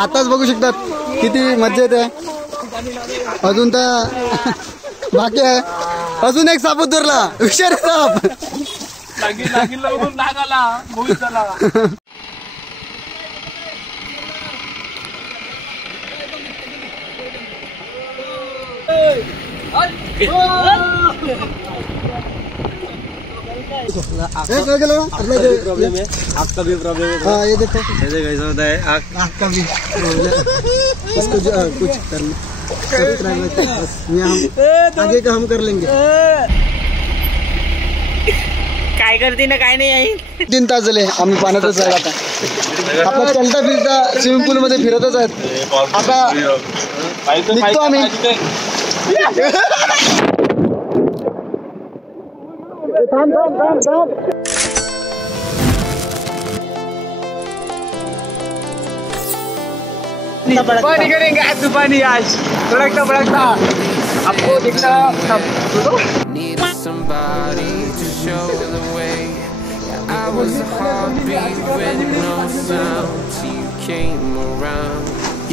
आताच बघू शकतात किती मजा येते. अजून तर बाकी आहे. अजून एक साप उतरला. हुशार साप. प्रॉब्लम है, आग का भी प्रॉब्लम है. हाँ ये देखो ऐसे कैसा होता है आग का भी प्रॉब्लम. इसको कुछ करना आगे का हम कर लेंगे. काय करते ना काय नाही आई. 3 तास झाले आम्ही पाण्यातच आहे. आता आपला चलता फिरता स्विमिंग पूल मध्ये फिरतच आहेत. आता निघतो आम्ही. थांब थांब थांब थांब. पानी करेंगे आज पानी आज भड़कता भड़कता आपको दिखता सब. Needed somebody to show the way. I was a heartbeat with no sound till you came around.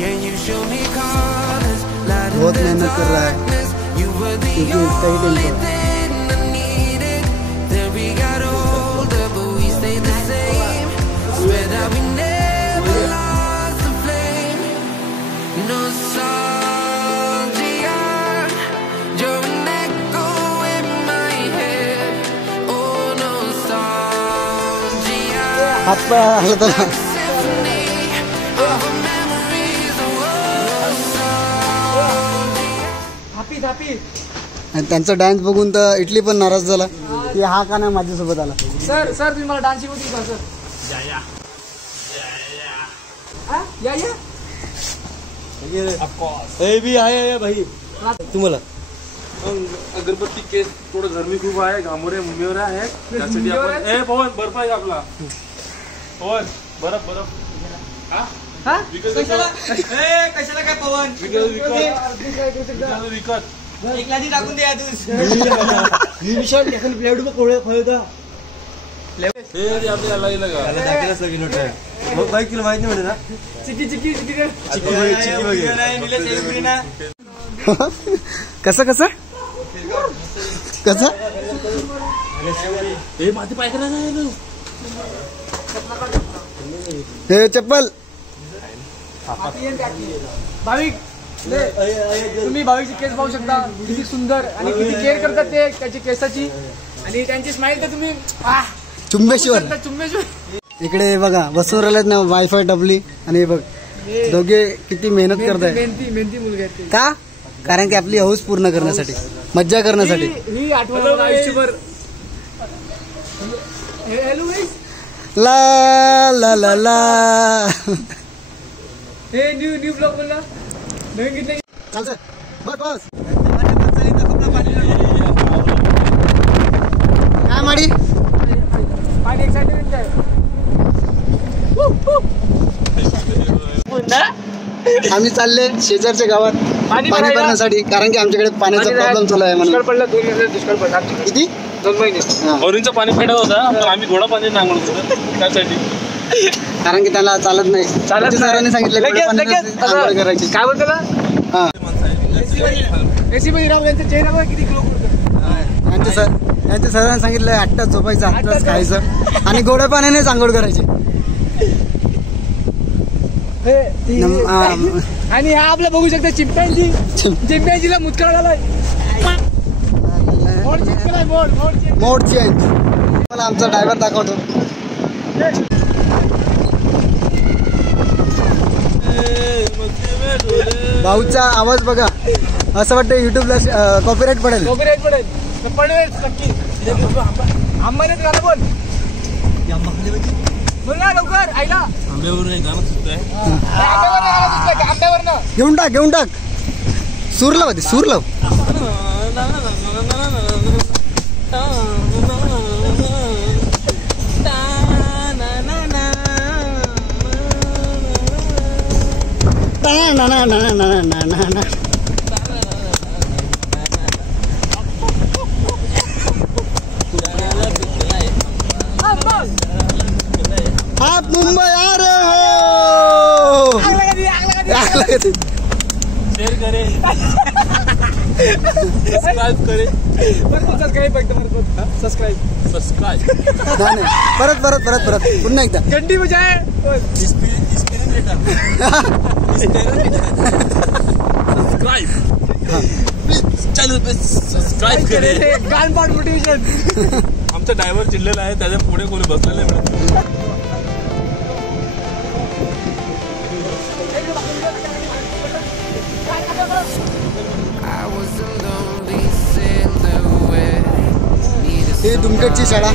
Yeah, you showed me colors, light in the darkness. You were the only thing I needed. Then we got older, but we stayed the same. Swear that we never lost the flame. Nostalgia, you're an echo in my head. Oh, nostalgia, हातपाय हलत होता. symphony of memories. Oh, nostalgia. थापी थापी. आणि त्यांचा dance बघून तर Italy पण नाराज झाला की हा का नाही माझ्यासोबत आला. सर सर तुम्ही मला डान्स शिकवतील का सर. या या हे बी आहे भाई तुम्हाला. अगरबत्ती केस थोडं गरमी खूप आहे. घामोरे मुंबईवर आहे त्यासाठी आपण ए पवन बर्फ आहे आपला. पवन बर्फ बर्फ कशाला काय पवन विकत एक लादी टाकून द्या तू. हे आपल्याला बाईक तुला माहिती नाही ना. चिकी चिकी चिकी कसं कसं कसं हे माती पाय करा नाही. हे चप्पल. भाविक तुम्ही भाविकची केस पाहू शकता किती सुंदर आणि किती केअर करतात ते त्याची केसाची आणि त्यांची स्माइल तर तुम्ही चुंबेश्वर. चुंबेश्वर. इकडे बघा बसून राहिलेत ना वायफाय डबली. आणि बघ दोघे किती मेहनत करताय. मेहनती मुलगा आहेत ते. का कारण की आपली हौस पूर्ण करण्यासाठी मज्जा करण्यासाठी. ही आठवण आयुष्यभर. हॅलो ला ला ला ला. हे न्यू ब्लॉग बोलला नवीन घेतलं. चालतं बस बस. काय माडी पाणी एक्साइटमेंट आहे. आम्ही चालले शेजारच्या गावात पाणी भरण्यासाठी कारण की आमच्याकडे पाण्याचा प्रॉब्लेम चालू आहे म्हणून. दुष्काळ पडला 2 महिने. दुष्काळ पडला किती 2 महिने. बोरिंगचं पाणी फेडत होता पण आम्ही गोडा पाणी नांगरत होतो त्यासाठी. कारण की त्याला चालत नाही. सरांनी सांगितलं आंघोळ करायची. काय बोलतो ना हा एसी मध्ये राहून त्यांचा चेहरा किती ग्लो करतो. यांच्या सरांनी सांगितलं 8 तास झोपायचं 8 तास खायचं आणि गोड्या पाण्यानेच आंघोळ करायची. आणि हा आपला बघू शकता चिंपॅन्झी. चिंपॅन्झीला मुतखडा झालाय. मोड चेंज. मला आमचा ड्रायव्हर दाखवतो. भाऊचा आवाज बघा असं वाटतं युट्यूबला कॉपीराईट पडेल. कॉपीराईट पडेल नक्की. आंबानेच गाणं बोल बोल ना लवकर. आईला आंब्यावरून एक गाणं सुद्धा आंब्यावरनं घेऊन टाक सूर लाव ते सूर लाव. आप मुंबई आ रहे हो. शेअर करे सबस्क्राईब करे सबस्क्राईब नाही परत परत परत परत पुन्हा एकदा घंटी बजाय सबस्क्राईब चॅनल पे सबस्क्राईब करे गानपाट मोटिवेशन. आमचा ड्रायव्हर चिडलेला आहे त्याच्या पुढे कोणी बसलेलं आहे. ही दुमकडची शाळा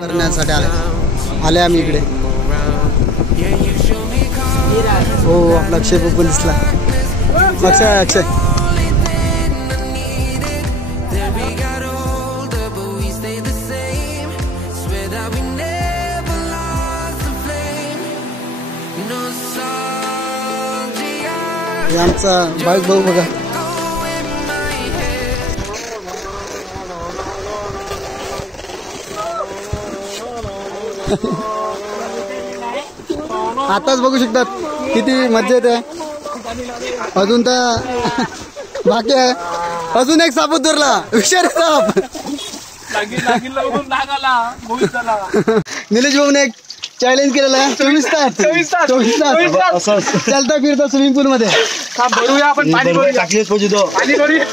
करण्यासाठी आले आम्ही इकडे. हो आपला अक्षय पण दिसला. अक्षय अक्षय हे आमचा बाळक भाऊ बघा. आताच बघू शकतात किती मज्जा येते. अजून तर बाकी आहे. अजून एक साप उतरला. विषारी साप. निलेश भाऊने एक चॅलेंज केलेला आहे. 24 तास चालता फिरता स्विमिंग पूल मध्ये. भरूया आपण पाणी भरूया. पाणी भरूया.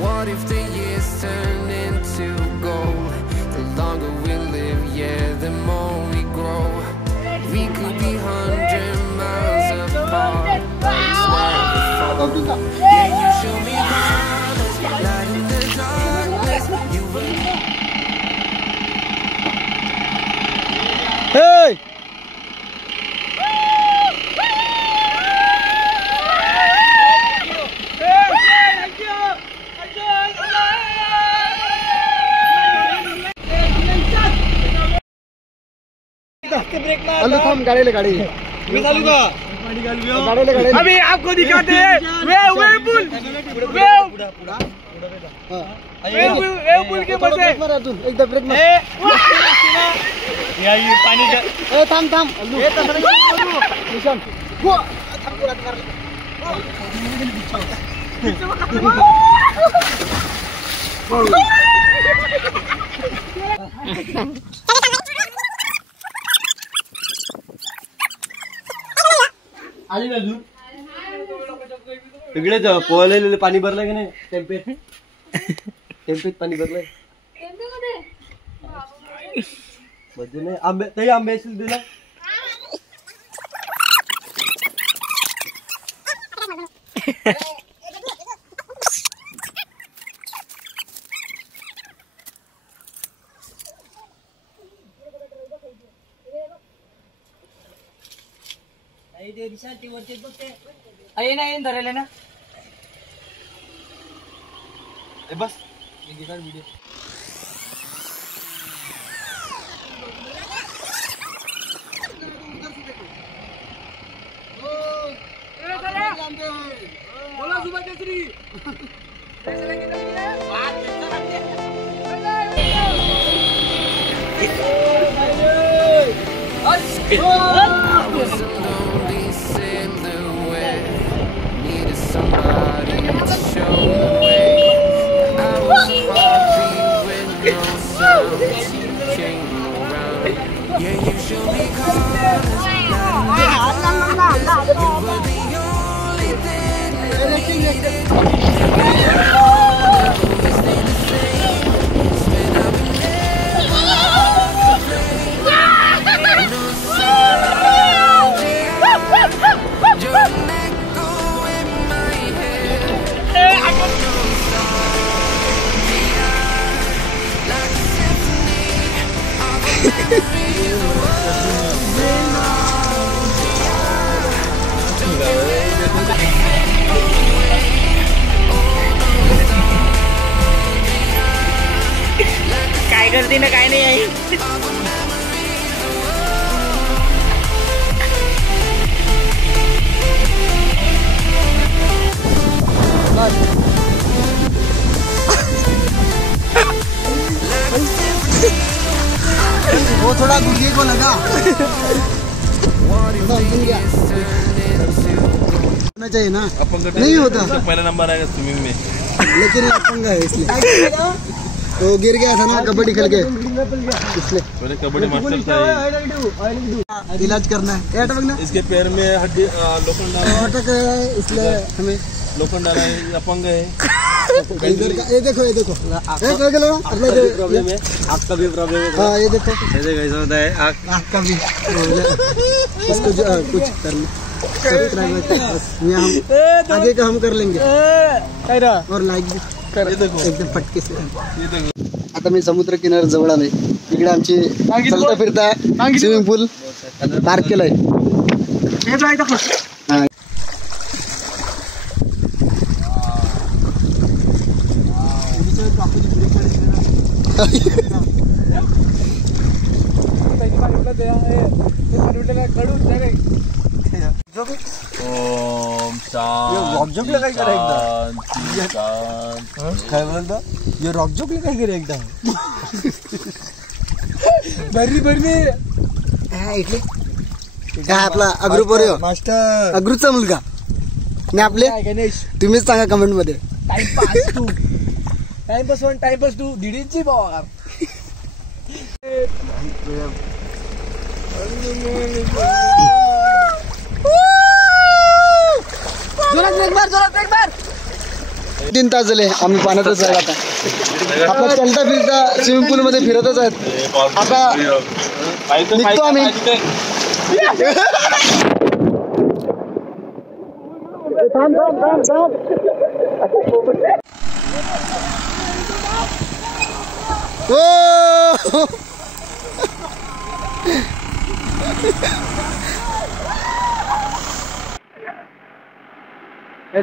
What if the years turn into gold? The longer we live, yeah, the more we grow. We could be 100 miles apart, but it's never far. Yeah, you show me colors, light in the darkness. You Hey! थांब गाडीला गाडी मी चालू का गाडीला गाडी. अभी आपको दिखाते हैं वेव पुल के मजे. एकदा ब्रेक मार. पाणी थांब थांब निशान. आली ना अजून इकडेच पोहलेले पाणी भरलं की नाही. टेम्पेत पाणी भरलंय. म्हणजे नाही आंबे तरी आंबे असेल तुला. अरे नाही धरले ना. बस बोला सुभाष केसरी. was a lonely silhouette, needed somebody to show the way. I was a heartbeat with no sound till you came around. Yeah, you showed me colors, you were the only thing I needed. काय करते ना काय नाही आई. वो थोड़ा गुड़िए को लगा होना चाहिए ना, नहीं होता पहला नंबर आएगा स्विमिंग में, लेकिन पंगा है इसलिए तो गिर गया था ना कबड्डी खेल के, इसलिए पहले कबड्डी मास्टर था इलाज करना है। इसके पैर में हड्डी लोखंड डाला है, अटक है इसलिए हमें लोखंड डाला है, अपंग है। इधर का ये देखो प्रॉब्लम है, आँख का भी प्रॉब्लम है। हाँ ये देखो ऐसे कैसा होता है आँख का भी इसको कुछ कर लो हम आगे का हम कर लेंगे और लाईक भी कर एकदम फटके से। आता मी समुद्र किनार जवळ आलोय, इकडे आमची चलता फिरता स्विमिंग पूल पार्क केलाय। काय बोलतो ये रॉक जोकले काय करे एकदम बरी इकडे काय आपला अग्रू पोरे मास्टर अग्रूचा मुलगा आणि आपले गणेश तुम्हीच सांगा कमेंट मध्ये। टाइमपास 1 टाइमपास 2 दीडीची बाबा जोरात एक बार 3 तास झाले आम्ही पाण्यातच आहे आता, आपला चलता फिरता स्विमिंग पूल मध्ये फिरतच आहेत। आता निघतो आम्ही। थांब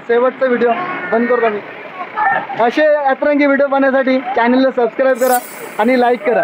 शेवटचा व्हिडिओ बंद करतो मी। असे अतरंगी व्हिडिओ पाहण्यासाठी चॅनलला सबस्क्राईब करा आणि लाईक करा।